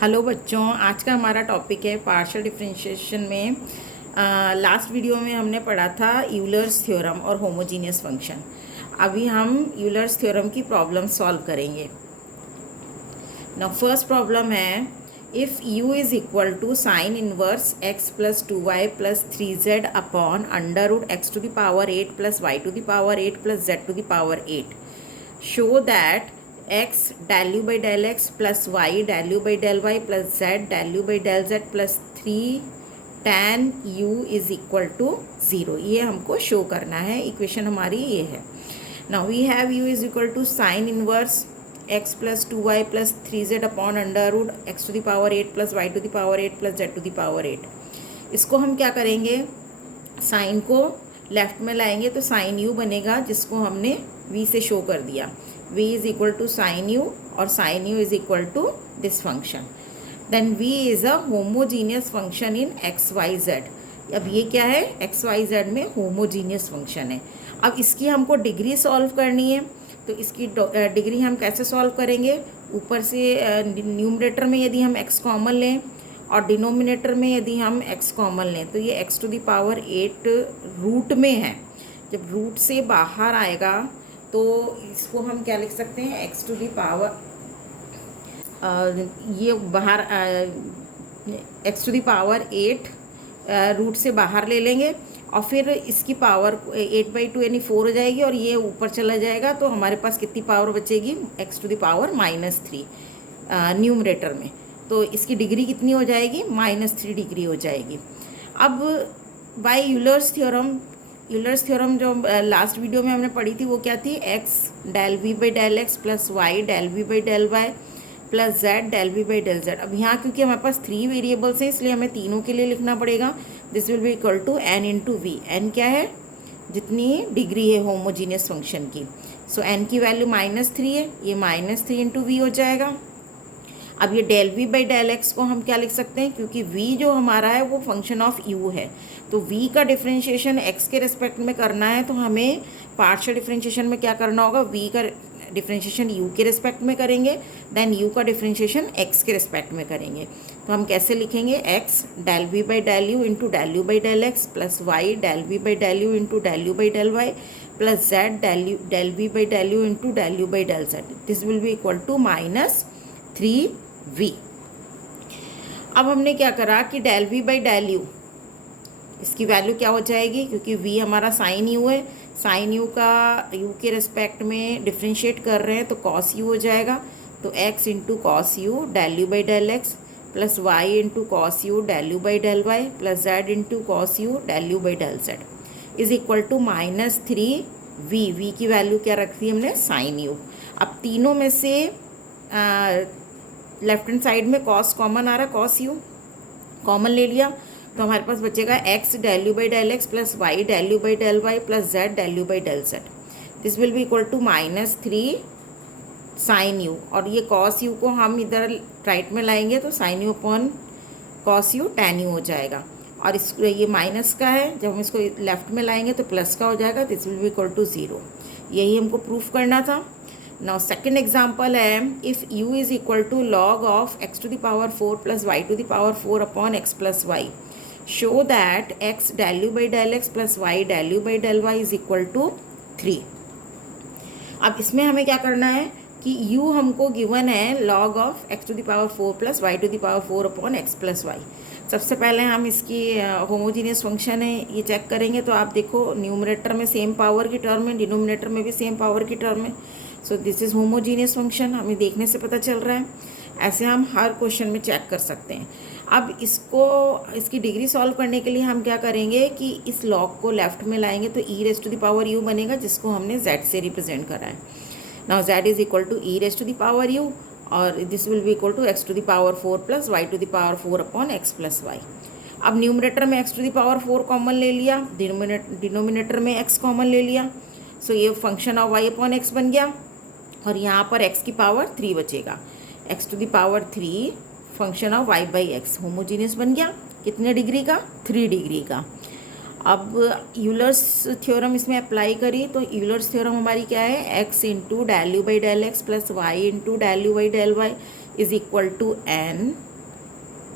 Hello बच्चों, आज का हमारा टॉपिक है पार्शियल डिफरेंशिएशन में। लास्ट वीडियो में हमने पढ़ा था यूलर्स थ्योरम और होमोजीनियस फंक्शन। अभी हम यूलर्स थ्योरम की प्रॉब्लम सॉल्व करेंगे। नाउ फर्स्ट प्रॉब्लम है, if u is equal to sine inverse x plus 2y plus 3z upon under root x to the power 8 plus y to the power 8 plus z to the power 8, show that x del u by del x plus y del u by del y plus z del u by del z plus 3 tan u is equal to 0। ये हमको show करना है। Equation हमारी ये है। Now we have u is equal to sine inverse x plus 2y plus 3z upon under root x to the power 8 plus y to the power 8 plus z to the power 8। इसको हम क्या करेंगे, sign को left में लाएंगे तो sign u बनेगा, जिसको हमने v से शो कर दिया। v is equal to sine u और sine u is equal to this function. Then v is a homogeneous function in x y z. अब ये क्या है, एक्स वाई जेड में होमोजीनियस फंक्शन है। अब इसकी हमको डिग्री सॉल्व करनी है, तो इसकी डिग्री हम कैसे सॉल्व करेंगे, ऊपर से न्यूमरेटर में यदि हम x कॉमन लें और डिनोमिनेटर में यदि हम x कॉमन लें तो ये x to the power 8 root में है। जब रूट से बाहर आएगा तो इसको हम क्या लिख सकते हैं, x टू द पावर ये बाहर x to the power 8 root से बाहर ले लेंगे और फिर इसकी पावर 8/2 यानी 4 हो जाएगी और ये ऊपर चला जाएगा, तो हमारे पास कितनी पावर बचेगी, x to the power -3 numerator में। तो इसकी डिग्री कितनी हो जाएगी, -3 डिग्री हो जाएगी। अब बाय यूलर्स थ्योरम जो लास्ट वीडियो में हमने पढ़ी थी वो क्या थी, x del v by del x plus y del v by del y plus z del v by del z। अब यहाँ क्योंकि हमारे पास 3 वेरिएबल्स हैं इसलिए हमें तीनों के लिए लिखना पड़ेगा। This will be equal to n into v. N क्या है, जितनी डिग्री है होमोजीनियस फंक्शन की। सो n की वैल्यू -3 है, ये -3 इंटू वी हो जाएगा। अब ये del v by del x को हम क्या लिख सकते हैं, क्योंकि v जो हमारा है वो फंक्शन ऑफ u है, तो v का डिफरेंशिएशन x के रिस्पेक्ट में करना है, तो हमें पार्शियल डिफरेंशिएशन में क्या करना होगा, v का डिफरेंशिएशन u के रिस्पेक्ट में करेंगे, देन u का डिफरेंशिएशन x के रिस्पेक्ट में करेंगे। तो हम कैसे लिखेंगे, x del v by del u into del u by del x plus y del v by del u into del u by del y plus z del v by del u into del u by del z। This will be equal to -3v। अब हमने क्या करा कि del v by del you, इसकी value क्या हो जाएगी, क्योंकि v हमारा साइन u है, साइन u का u के रिस्पेक्ट में डिफ्रेंशिएट कर रहे हैं तो कॉस u हो जाएगा। तो x into cos u del u by del x plus y into cos u del u by del y plus z into cos u del u by del z is equal to -3v। v की value क्या रखी हमने, sine u। अब तीनों में से left hand side में cos common आ रहा है, कॉस यू कॉमन ले लिया तो हमारे पास बचेगा x del u by del x plus y del u by del y plus z del u by del z। This will be equal to -3 sine u, और ये कॉस यू को हम इधर राइट में लाएंगे तो sine u upon cos u tan u हो जाएगा, और इस ये माइनस का है, जब हम इसको लेफ्ट में लाएंगे तो प्लस का हो जाएगा। This will be equal to 0। यही हमको प्रूफ करना था। नाउ सेकेंड एग्जाम्पल है, if u is equal to log of x to the power 4 plus y to the power 4 upon x plus y, show that x del u by del x plus y del u by del y is equal to 3। अब इसमें हमें क्या करना है कि u हमको given है log of x to the power 4 plus y to the power 4 upon x plus y. सबसे पहले हम इसकी होमोजीनियस फंक्शन है ये चेक करेंगे, तो आप देखो न्यूमरेटर में सेम पावर की टर्म है, डिनोमिनेटर में भी सेम पावर की टर्म है। So this is homogeneous function, हमें देखने से पता चल रहा है। ऐसे हम हर क्वेश्चन में चेक कर सकते हैं। अब इसकी डिग्री सॉल्व करने के लिए हम क्या करेंगे कि इस लॉग को लेफ्ट में लाएंगे तो e raise to the power u बनेगा, जिसको हमने z से रिप्रेजेंट करा है। Now z is equal to e raise to the power u और this will be equal to x to the power 4 plus y to the power 4 upon x plus y. अब numerator में x to the power 4 common ले लिया, denominator में x common ले लिया, सो ये function of y upon x बन गया, और यहाँ पर x की पावर 3 बचेगा। x to the power 3 function of y by x homogeneous बन गया, कितने डिग्री का, 3 डिग्री का। अब यूलर्स थ्योरम इसमें अप्लाई करी तो यूलर्स थ्योरम हमारी क्या है, x into del u by del x plus y into del u by del y is equal to n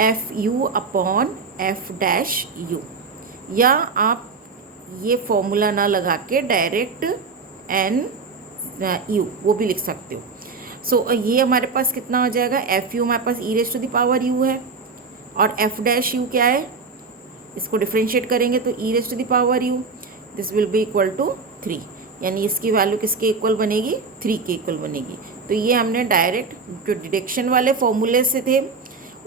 f u upon f dash u, या आप ये फॉर्मूला ना लगा के डायरेक्ट एन यू वो भी लिख सकते हो। सो ये हमारे पास कितना हो जाएगा, एफ यू हमारे पास e raise to the power u है, और एफ डैश यू क्या है, इसको डिफ्रेंशिएट करेंगे तो e raise to the power u, this will be equal to 3, यानी इसकी वैल्यू किसके इक्वल बनेगी, 3 के इक्वल बनेगी। तो ये हमने डायरेक्ट जो डिडक्शन वाले फॉर्मूले से थे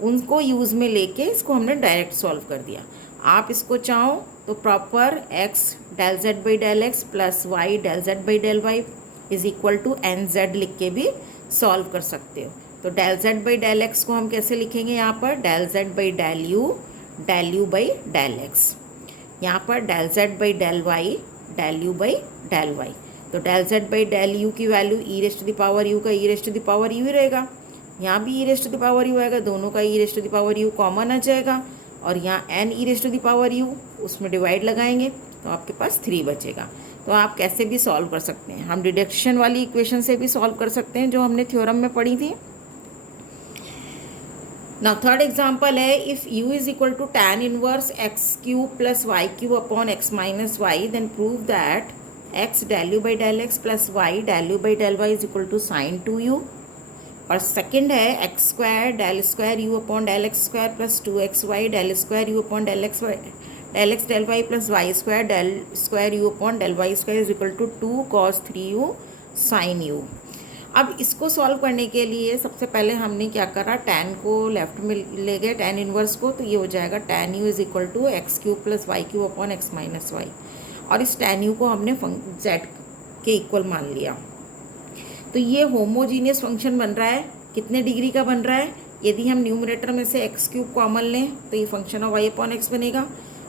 उनको यूज़ में लेके इसको हमने डायरेक्ट सॉल्व कर दिया। आप इसको चाहो तो proper x del z by del x plus y del z by del y is equal to n z लिख के भी सॉल्व कर सकते हो। तो del z by del x को हम कैसे लिखेंगे, यहाँ पर del z by del u by del x, यहाँ पर del z by del u by del y. तो del z by del u की value e raise to the power u का e raise to the power u ही रहेगा, यहाँ भी e raise to the power u आएगा, दोनों का e raise to the power u common आ जाएगा, और यहाँ n e raise to the power u उसमें डिवाइड लगाएंगे तो आपके पास 3 बचेगा। तो आप कैसे भी सॉल्व कर सकते हैं, हम डिडक्शन वाली इक्वेशन से भी सॉल्व कर सकते हैं जो हमने थ्योरम में पढ़ी थी। नाउ थर्ड एग्जाम्पल है, if u is equal to tan inverse x cube plus y cube upon x minus y, then prove that x del u by del x plus y del u by del y is equal to sine 2u। और second है x square u upon del x square plus 2xy del square u upon del x del y plus y square u upon del y square is equal to 2 cos 3u sine u। अब इसको solve करने के लिए सबसे पहले हमने क्या करा, tan को लेफ्ट में ले गए, tan इनवर्स को, तो ये हो जाएगा tan u is equal to x cube plus y cube upon x minus y, और इस tan u को हमने z के इक्वल मान लिया। तो ये होमोजीनियस फंक्शन बन रहा है, कितने डिग्री का बन रहा है, यदि हम न्यूमरेटर में से एक्स क्यूब कॉमन लें तो ये function of y upon x बनेगा,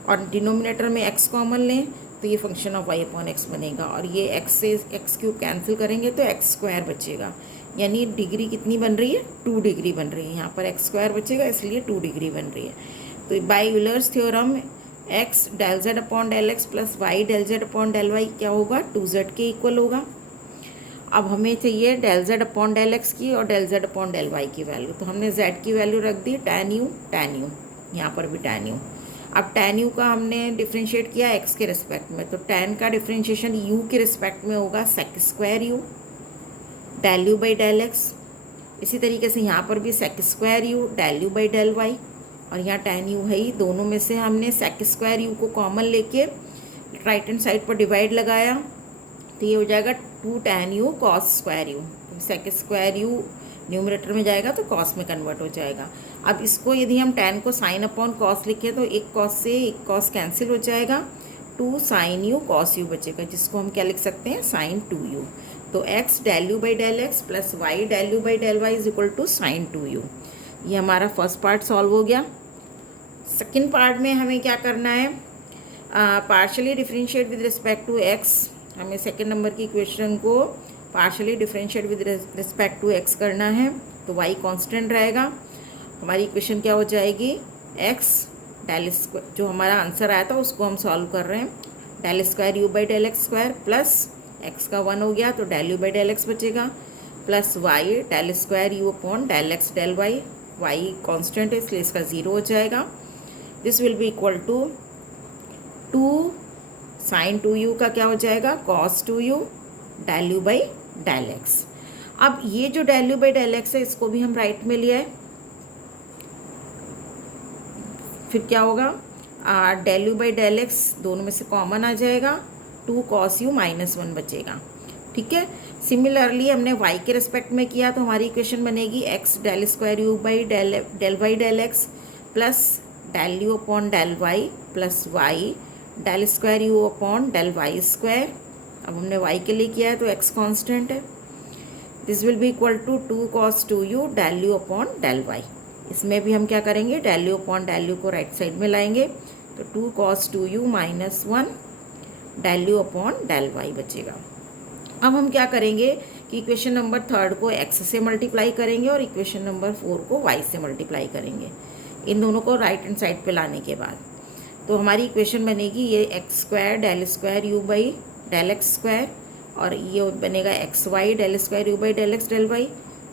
और डिनोमिनेटर में एक्स कॉमन लें तो ये function of y upon x बनेगा, और ये एक्स से एक्स क्यूब कैंसिल करेंगे तो एक्स स्क्वायर बचेगा, यानी डिग्री कितनी बन रही है, 2 डिग्री बन रही है। यहाँ पर एक्स स्क्वायर बचेगा इसलिए 2 डिग्री बन रही है। तो by Euler's theorem x del z upon del x plus y del z upon del y क्या होगा, 2z के इक्वल होगा। अब हमें चाहिए del z upon del x की और del z upon del y की वैल्यू, तो हमने z की वैल्यू रख दी tan u, यहाँ पर भी tan u। अब tan u का हमने डिफ्रेंशिएट किया x के रिस्पेक्ट में, तो tan का डिफ्रेंशिएशन u के रिस्पेक्ट में होगा sec square u del u by del x। इसी तरीके से यहाँ पर भी sec square u del u by del y, और यहाँ tan u है ही, दोनों में से हमने sec स्क्वायर u को कॉमन लेके राइट हैंड साइड पर डिवाइड लगाया, तो ये हो जाएगा 2 tan u cos square u, sec square u numerator में जाएगा तो cos में कन्वर्ट हो जाएगा। अब इसको यदि हम tan को sin अपॉन cos लिखें तो एक cos से एक cos कैंसिल हो जाएगा, 2 sin u cos u बचेगा, जिसको हम क्या लिख सकते हैं, sin 2u। तो x del u by del x plus y del u by del y is equal to sine 2u। ये हमारा फर्स्ट पार्ट सॉल्व हो गया। सेकेंड पार्ट में हमें क्या करना है, partially differentiate with respect to x, हमें सेकेंड नंबर की इक्वेशन को partially differentiate with respect to x करना है, तो y कांस्टेंट रहेगा। हमारी इक्वेशन क्या हो जाएगी, x डेल स्क्वायर, जो हमारा आंसर आया था उसको हम सॉल्व कर रहे हैं, del square u by del x square plus x का 1 हो गया तो del u by del x बचेगा, plus y del square u upon del x del y, y constant है इसलिए इसका 0 हो जाएगा। This will be equal to 2 sine 2u का क्या हो जाएगा, cos 2u del u by del x. अब ये जो del u by del x है इसको भी हम राइट में लिया है, फिर क्या होगा, del u by del x दोनों में से कॉमन आ जाएगा, 2 cos u माइनस 1 बचेगा। ठीक है, सिमिलरली हमने y के रिस्पेक्ट में किया तो हमारी इक्वेशन बनेगी x del square u by del y del x plus del u upon del y plus y del square u upon del y square. अब हमने y के लिए किया है तो x कांस्टेंट है, this will be equal to 2 cos 2u del u upon del y. इसमें भी हम क्या करेंगे, del u upon del u को राइट साइड में लाएंगे तो 2 cos 2u minus 1 del u upon del y बचेगा। अब हम क्या करेंगे कि इक्वेशन नंबर 3 को x से मल्टीप्लाई करेंगे और इक्वेशन नंबर 4 को y से मल्टीप्लाई करेंगे, इन दोनों को राइट हैंड साइड पे लाने के बाद। तो हमारी इक्वेशन बनेगी ये x square u by del x square, और ये बनेगा x y del square u by del x del y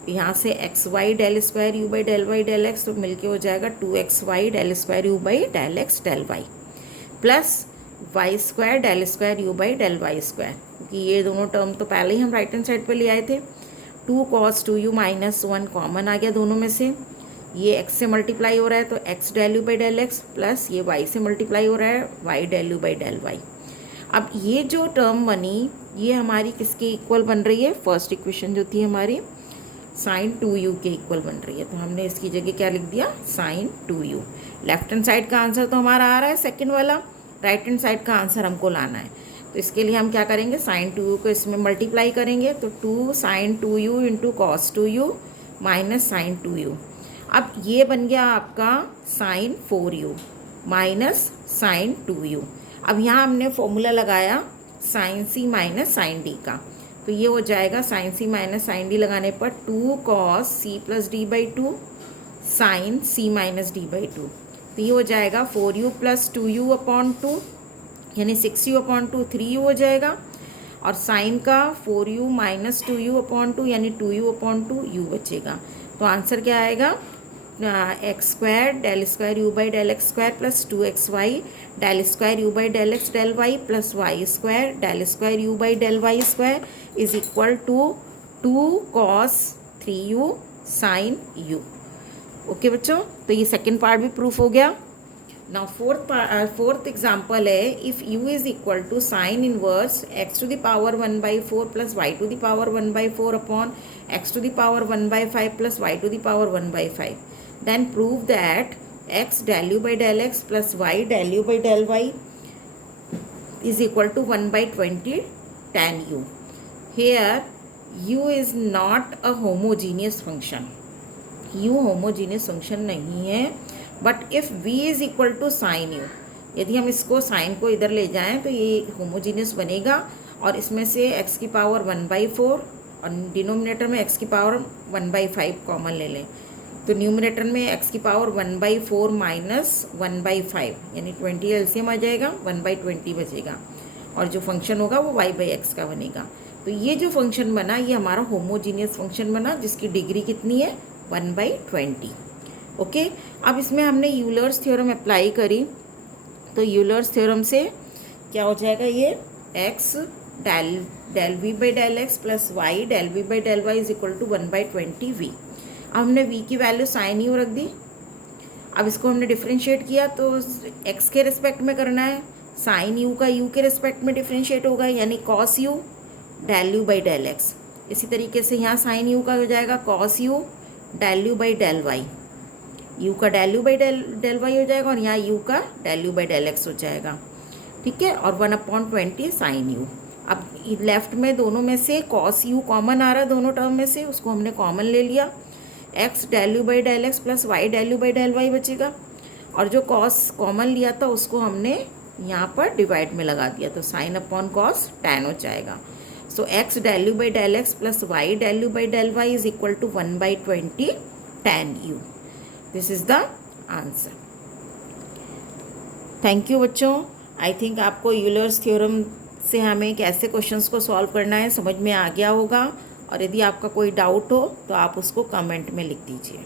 यहाँ से x y del square u by del y del x, तो मिलके हो जाएगा 2xy del square u by del x del y, plus y square del square u by del y square, क्योंकि ये दोनों term तो पहले ही हम राइट हैंड साइड पे ले आए थे। 2 cos 2u माइनस 1 कॉमन आ गया दोनों में से, ये x से मल्टीप्लाई हो रहा है तो x del u by del x, plus ये y से मल्टीप्लाई हो रहा है y del u by del y. अब ये जो टर्म बनी ये हमारी किसके इक्वल बन रही है, फर्स्ट इक्वेशन जो थी हमारी साइन 2u के इक्वल बन रही है, तो हमने इसकी जगह क्या लिख दिया, sine 2u। Left hand side का आंसर तो हमारा आ रहा है सेकंड वाला, राइट हैंड साइड का आंसर हमको लाना है। तो इसके लिए हम क्या करेंगे, साइन 2u को इसमें मल्टीप्लाई करेंगे, तो 2 sine 2u into cos 2u minus sine 2u। अब ये बन गया आपका sign 4u minus sine 2u। अब यहाँ हमने फॉर्मूला लगाया sine c minus sine d का, तो ये हो जाएगा sine c minus sine d लगाने पर 2 cos c plus d by 2 sine c minus d by 2, तो ये हो जाएगा 4u प्लस 2u अपॉन 2 यानी 6u अपॉन 2 3u हो जाएगा, और साइन का 4u माइनस 2u अपॉन 2 यानी 2u अपॉन 2u बचेगा। तो आंसर क्या आएगा, x square del square u by del x square plus 2xy del square u by del x del y plus y square del square u by del y square is equal to 2 cos 3u sine u। Okay बच्चों, तो ये second part भी proof हो गया। Now fourth example है, if u is equal to sine inverse x to the power 1/4 plus y to the power 1/4 upon x to the power 1/5 plus y to the power 1/5, then prove that x del u by del x plus y del u by del y is equal to 1/20 tan u. Here u is not a homogeneous function, u homogeneous function नहीं है, but if v is equal to sin u, यदि हम इसको sign को इधर ले जाएं तो ये होमोजीनियस बनेगा, और इसमें से x की पावर 1/4 और डिनोमिनेटर में x की पावर 1/5 कॉमन ले लें, तो न्यूमरेटर में x की पावर 1/4 माइनस 1/5 यानी 20 एलसीएम आ जाएगा, 1/20 बचेगा, और जो फंक्शन होगा वो y/x का बनेगा। तो ये जो फंक्शन बना ये हमारा होमोजीनियस फंक्शन बना, जिसकी डिग्री कितनी है, 1/20। ओके, अब इसमें हमने यूलर्स थ्योरम अप्लाई करी, तो यूलर्स थ्योरम से क्या हो जाएगा, ये x del v by del x plus y del v by del y is equal to 1/20v। अब हमने v की वैल्यू साइन u रख दी, अब इसको हमने डिफ्रेंशिएट किया तो x के रिस्पेक्ट में करना है, साइन u का u के रिस्पेक्ट में डिफ्रेंशिएट होगा यानी cos u del u by del x. इसी तरीके से यहाँ साइन u का हो जाएगा cos u del u by del y, u का del u by del y हो जाएगा, और यहाँ u का del u by del x हो जाएगा, ठीक है, और 1/20 साइन u। अब लेफ्ट में दोनों में से कॉस u कॉमन आ रहा है दोनों टर्म में से, उसको हमने कॉमन ले लिया, x del u by del x plus y del u by del y बचेगा, और जो कॉस कॉमन लिया था उसको हमने यहाँ पर डिवाइड में लगा दिया, तो साइन अपॉन कॉस टैन हो जाएगा। So x del u by del x plus y del u by del y is equal to 1/20 tan u। This is the answer. Thank you बच्चों, आई थिंक आपको Euler's theorem से हमें कैसे questions को solve करना है समझ में आ गया होगा, और यदि आपका कोई डाउट हो तो आप उसको कमेंट में लिख दीजिए।